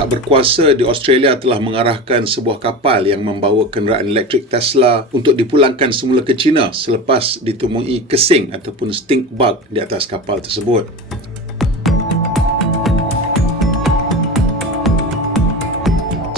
Pihak berkuasa di Australia telah mengarahkan sebuah kapal yang membawa kenderaan elektrik Tesla untuk dipulangkan semula ke China selepas ditemui kesing ataupun stink bug di atas kapal tersebut.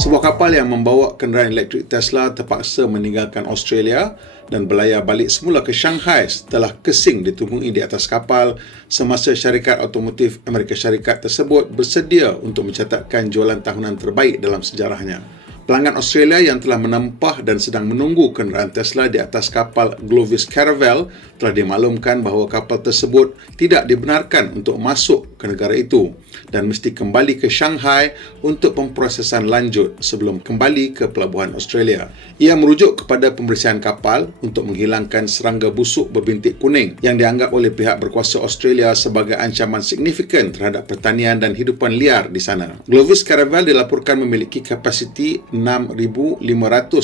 Sebuah kapal yang membawa kenderaan elektrik Tesla terpaksa meninggalkan Australia dan berlayar balik semula ke Shanghai setelah kesing ditemui di atas kapal semasa syarikat automotif Amerika Syarikat tersebut bersedia untuk mencatatkan jualan tahunan terbaik dalam sejarahnya. Pelanggan Australia yang telah menempah dan sedang menunggu kenderaan Tesla di atas kapal Glovis Caravel telah dimaklumkan bahawa kapal tersebut tidak dibenarkan untuk masuk ke negara itu dan mesti kembali ke Shanghai untuk pemprosesan lanjut sebelum kembali ke pelabuhan Australia. Ia merujuk kepada pembersihan kapal untuk menghilangkan serangga busuk berbintik kuning yang dianggap oleh pihak berkuasa Australia sebagai ancaman signifikan terhadap pertanian dan hidupan liar di sana. Glovis Caravel dilaporkan memiliki kapasiti 6,500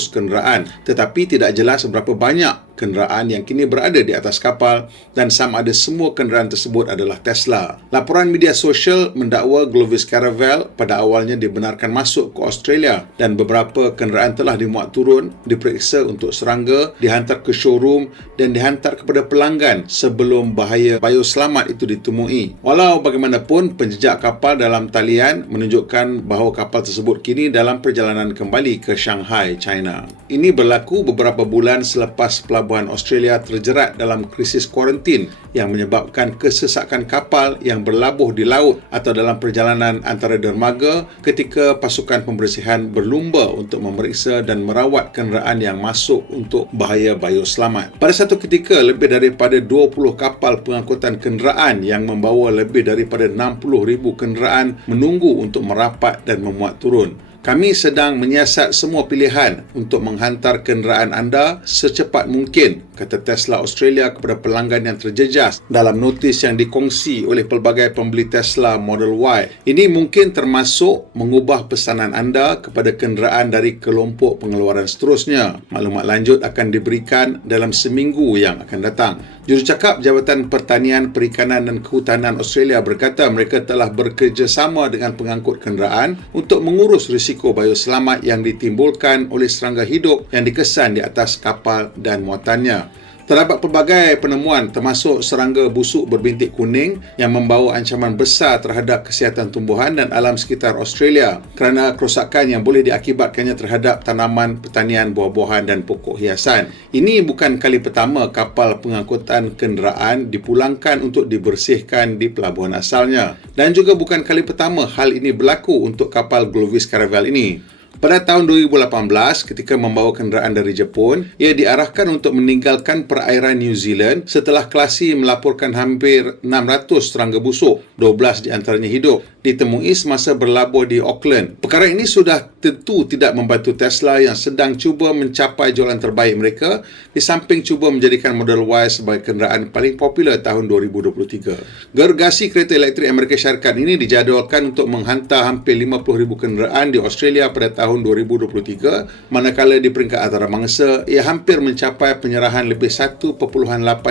kenderaan, tetapi tidak jelas berapa banyak kenderaan yang kini berada di atas kapal dan sama ada semua kenderaan tersebut adalah Tesla. Laporan media sosial mendakwa Glovis Caravel pada awalnya dibenarkan masuk ke Australia dan beberapa kenderaan telah dimuat turun, diperiksa untuk serangga, dihantar ke showroom dan dihantar kepada pelanggan sebelum bahaya bioselamat itu ditemui. Walau bagaimanapun, penjejak kapal dalam talian menunjukkan bahawa kapal tersebut kini dalam perjalanan kembali ke Shanghai, China. Ini berlaku beberapa bulan selepas pelabuhan Australia terjerat dalam krisis kuarantin yang menyebabkan kesesakan kapal yang berlabuh di laut atau dalam perjalanan antara dermaga ketika pasukan pembersihan berlumba untuk memeriksa dan merawat kenderaan yang masuk untuk bahaya bioselamat. Pada satu ketika, lebih daripada 20 kapal pengangkutan kenderaan yang membawa lebih daripada 60,000 kenderaan menunggu untuk merapat dan memuat turun. Kami sedang menyiasat semua pilihan untuk menghantar kenderaan anda secepat mungkin, kata Tesla Australia kepada pelanggan yang terjejas dalam notis yang dikongsi oleh pelbagai pembeli Tesla Model Y. Ini mungkin termasuk mengubah pesanan anda kepada kenderaan dari kelompok pengeluaran seterusnya. Maklumat lanjut akan diberikan dalam seminggu yang akan datang. Jurucakap Jabatan Pertanian, Perikanan dan Kehutanan Australia berkata mereka telah bekerjasama dengan pengangkut kenderaan untuk mengurus risiko bioselamat yang ditimbulkan oleh serangga hidup yang dikesan di atas kapal dan muatannya. Terdapat pelbagai penemuan termasuk serangga busuk berbintik kuning yang membawa ancaman besar terhadap kesihatan tumbuhan dan alam sekitar Australia kerana kerosakan yang boleh diakibatkannya terhadap tanaman, pertanian, buah-buahan dan pokok hiasan. Ini bukan kali pertama kapal pengangkutan kenderaan dipulangkan untuk dibersihkan di pelabuhan asalnya dan juga bukan kali pertama hal ini berlaku untuk kapal Glovis Caravel ini. Pada tahun 2018, ketika membawa kenderaan dari Jepun, ia diarahkan untuk meninggalkan perairan New Zealand setelah Kelasi melaporkan hampir 600 serangga busuk, 12 di antaranya hidup, ditemui semasa berlabuh di Auckland. Perkara ini sudah tentu tidak membantu Tesla yang sedang cuba mencapai jualan terbaik mereka di samping cuba menjadikan Model Y sebagai kenderaan paling popular tahun 2023. Gergasi kereta elektrik Amerika Syarikat ini dijadualkan untuk menghantar hampir 50,000 kenderaan di Australia pada tahun 2023, manakala di peringkat antarabangsa ia hampir mencapai penyerahan lebih 1.8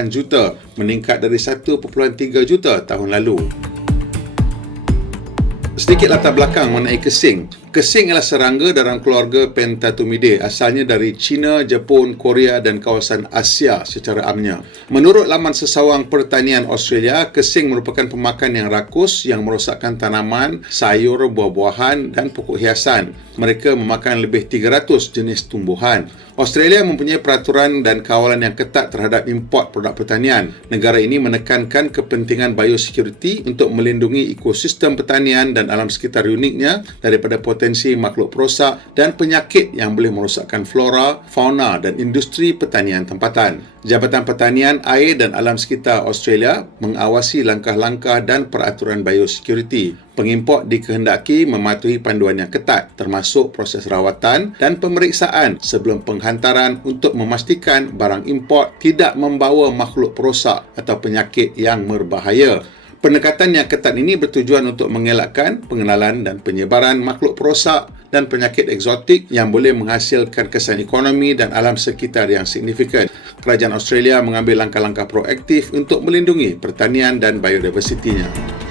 juta, meningkat dari 1.3 juta tahun lalu. Sedikit latar belakang mengenai kesing. Kesing adalah serangga dalam keluarga Pentatomidae, asalnya dari China, Jepun, Korea dan kawasan Asia secara amnya. Menurut laman Sesawang Pertanian Australia, kesing merupakan pemakan yang rakus yang merosakkan tanaman, sayur, buah-buahan dan pokok hiasan. Mereka memakan lebih 300 jenis tumbuhan. Australia mempunyai peraturan dan kawalan yang ketat terhadap import produk pertanian. Negara ini menekankan kepentingan biosecurity untuk melindungi ekosistem pertanian dan alam sekitar uniknya daripada potensi makhluk perosak dan penyakit yang boleh merosakkan flora, fauna dan industri pertanian tempatan. Jabatan Pertanian, Air dan Alam Sekitar Australia mengawasi langkah-langkah dan peraturan biosecurity. Pengimport dikehendaki mematuhi panduan yang ketat, termasuk proses rawatan dan pemeriksaan sebelum penghantaran untuk memastikan barang import tidak membawa makhluk perosak atau penyakit yang berbahaya. Pendekatan yang ketat ini bertujuan untuk mengelakkan pengenalan dan penyebaran makhluk perosak dan penyakit eksotik yang boleh menghasilkan kesan ekonomi dan alam sekitar yang signifikan. Kerajaan Australia mengambil langkah-langkah proaktif untuk melindungi pertanian dan biodiversitinya.